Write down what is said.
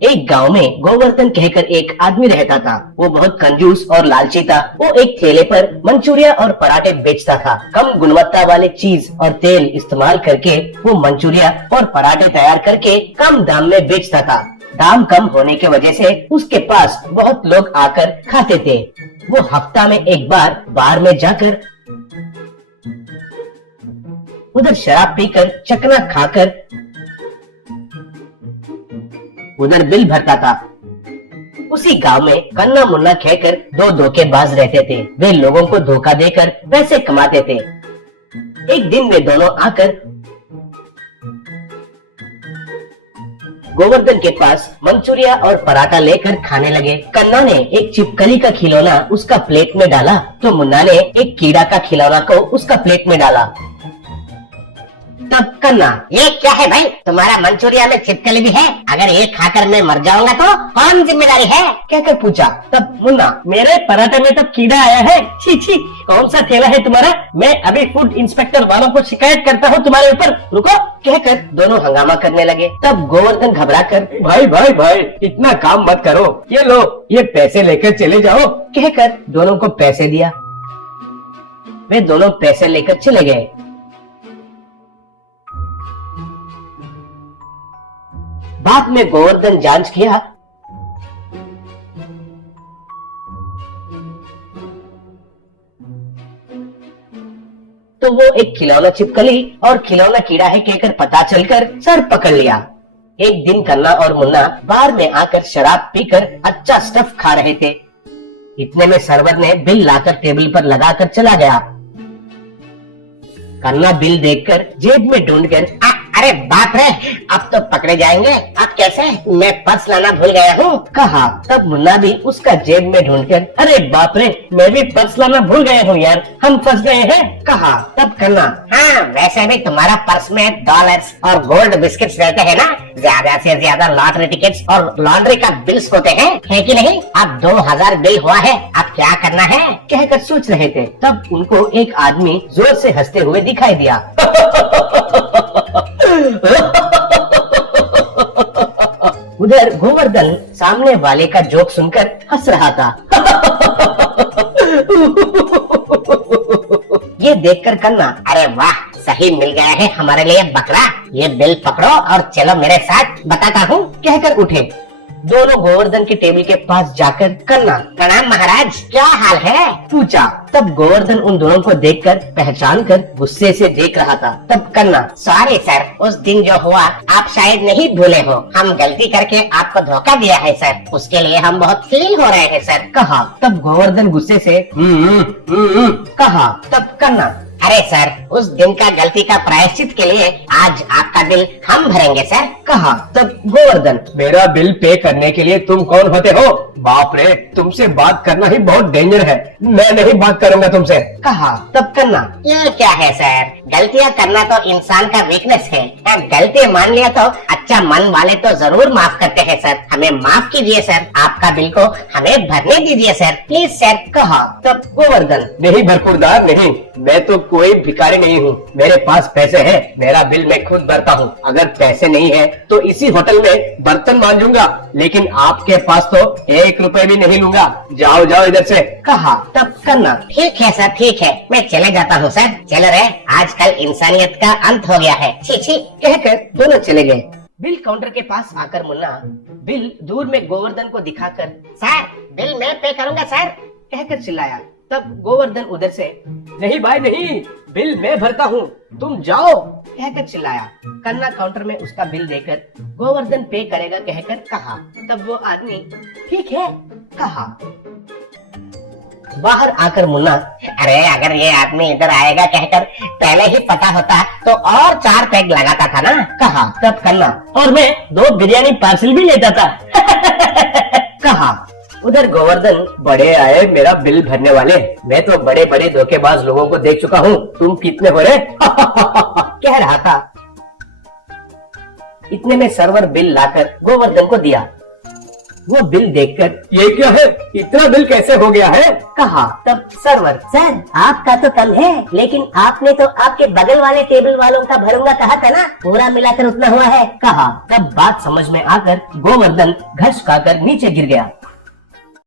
एक गांव में गोवर्धन कहकर एक आदमी रहता था। वो बहुत कंजूस और लालची था। वो एक ठेले पर मंचूरिया और पराठे बेचता था। कम गुणवत्ता वाले चीज और तेल इस्तेमाल करके वो मंचूरिया और पराठे तैयार करके कम दाम में बेचता था। दाम कम होने की वजह से उसके पास बहुत लोग आकर खाते थे। वो हफ्ता में एक बार बार में जाकर उधर शराब पीकर चकना खाकर उधर बिल भरता था। उसी गांव में कन्ना मुन्ना कहकर दो धोखेबाज रहते थे। वे लोगों को धोखा देकर पैसे कमाते थे। एक दिन वे दोनों आकर गोवर्धन के पास मंचूरिया और पराठा लेकर खाने लगे। कन्ना ने एक छिपकली का खिलौना उसका प्लेट में डाला तो मुन्ना ने एक कीड़ा का खिलौना को उसका प्लेट में डाला। तब कन्ना, ये क्या है भाई, तुम्हारा मंचूरिया में छिपकली भी है? अगर ये खाकर मैं मर जाऊंगा तो कौन जिम्मेदारी है? कहकर पूछा। तब मुन्ना, मेरे पराठे में तो कीड़ा आया है। छी छी, कौन सा ठेला है तुम्हारा? मैं अभी फूड इंस्पेक्टर वालों को शिकायत करता हूँ तुम्हारे ऊपर, रुको। कहकर दोनों हंगामा करने लगे। तब गोवर्धन घबराकर, भाई भाई भाई, इतना काम मत करो, ये लो, ये पैसे लेकर चले जाओ। कहकर दोनों को पैसे दिया। वे दोनों पैसे लेकर चले गए। बाद में गोवर्धन जांच किया तो वो एक खिलौना छिपकली और खिलौना कीड़ा है कहकर पता चलकर सर पकड़ लिया। एक दिन कन्ना और मुन्ना बार में आकर शराब पीकर अच्छा स्टफ खा रहे थे। इतने में सर्वर ने बिल लाकर टेबल पर लगाकर चला गया। कन्ना बिल देखकर जेब में ढूंढकर, अरे बाप रे, अब तो पकड़े जाएंगे। अब कैसे? मैं पर्स लाना भूल गया हूँ, कहा। तब मुन्ना भी उसका जेब में ढूंढकर, अरे बाप रे, मैं भी पर्स लाना भूल गया हूँ यार, हम फंस गए हैं, कहा। तब कन्ना, हाँ वैसे भी तुम्हारा पर्स में डॉलर्स और गोल्ड बिस्किट्स रहते हैं ना, ज्यादा से ज्यादा लॉटरी टिकट्स और लॉन्ड्री का बिल्स होते हैं, है कि नहीं? अब 2000 बिल हुआ है, अब क्या करना है? कहकर सोच रहे थे। तब उनको एक आदमी जोर से हंसते हुए दिखाई दिया। उधर गोवर्धन सामने वाले का जोक सुनकर हंस रहा था। ये देखकर कन्ना, अरे वाह, सही मिल गया है हमारे लिए बकरा, ये बिल पकड़ो और चलो मेरे साथ, बताता हूँ, कहकर उठे। दोनों गोवर्धन के टेबल के पास जाकर कन्ना, प्रणाम महाराज, क्या हाल है? पूछा। तब गोवर्धन उन दोनों को देखकर पहचान कर गुस्से से देख रहा था। तब कन्ना, सॉरी सर, उस दिन जो हुआ आप शायद नहीं भूले हो, हम गलती करके आपको धोखा दिया है सर, उसके लिए हम बहुत फील हो रहे हैं सर, कहा। तब गोवर्धन गुस्से से कहा। तब कन्ना, अरे सर, उस दिन का गलती का प्रायश्चित के लिए आज आपका बिल हम भरेंगे सर, कहा। तब गोवर्धन, मेरा बिल पे करने के लिए तुम कौन होते हो? बाप रे, तुमसे बात करना ही बहुत डेंजर है, मैं नहीं बात करूंगा तुमसे, कहा। तब कन्ना, ये क्या है सर, गलतियाँ करना तो इंसान का वीकनेस है, गलती मान लिया तो अच्छा मन वाले तो जरूर माफ करते हैं सर, हमें माफ कीजिए सर, आपका बिल को हमें भरने दीजिए सर, प्लीज सर, कहा। तब गोवर्धन, नहीं भरपूरदार नहीं, मैं तो कोई भिखारी नहीं हूँ, मेरे पास पैसे हैं, मेरा बिल मैं खुद भरता हूँ। अगर पैसे नहीं है तो इसी होटल में बर्तन मांजूंगा, लेकिन आपके पास तो 1 रुपए भी नहीं लूंगा, जाओ जाओ इधर से, कहा। तब कन्ना, ठीक है सर, ठीक है, मैं चले जाता हूँ सर, चलो रे, आजकल इंसानियत का अंत हो गया है, छी छी, कहकर दोनों चले गए। बिल काउंटर के पास आकर मुन्ना बिल दूर में गोवर्धन को दिखाकर, सर बिल मैं पे करूंगा सर, कहकर चिल्लाया। तब गोवर्धन उधर से, नहीं भाई नहीं, बिल मैं भरता हूँ, तुम जाओ, कहकर चिल्लाया। कन्ना काउंटर में उसका बिल देकर गोवर्धन पे करेगा कहकर कहा। तब वो आदमी, ठीक है, कहा। बाहर आकर मुन्ना, अरे अगर ये आदमी इधर आएगा कहकर पहले ही पता होता तो और 4 पैग लगाता था ना, कहा। तब कन्ना, और मैं 2 बिरयानी पार्सल भी लेता था, कहा। उधर गोवर्धन, बड़े आए मेरा बिल भरने वाले, मैं तो बड़े बड़े धोखेबाज लोगों को देख चुका हूँ, तुम कितने बड़े, कह रहा था। इतने में सर्वर बिल लाकर गोवर्धन को दिया। वो बिल देखकर ये क्या है, इतना बिल कैसे हो गया है? कहा। तब सर्वर, सर आपका तो कम है, लेकिन आपने तो आपके बगल वाले टेबल वालों का भरूंगा कहा था ना, पूरा मिलाकर उतना हुआ है। कहा। तब बात समझ में आकर गोवर्धन घस खाकर नीचे गिर गया।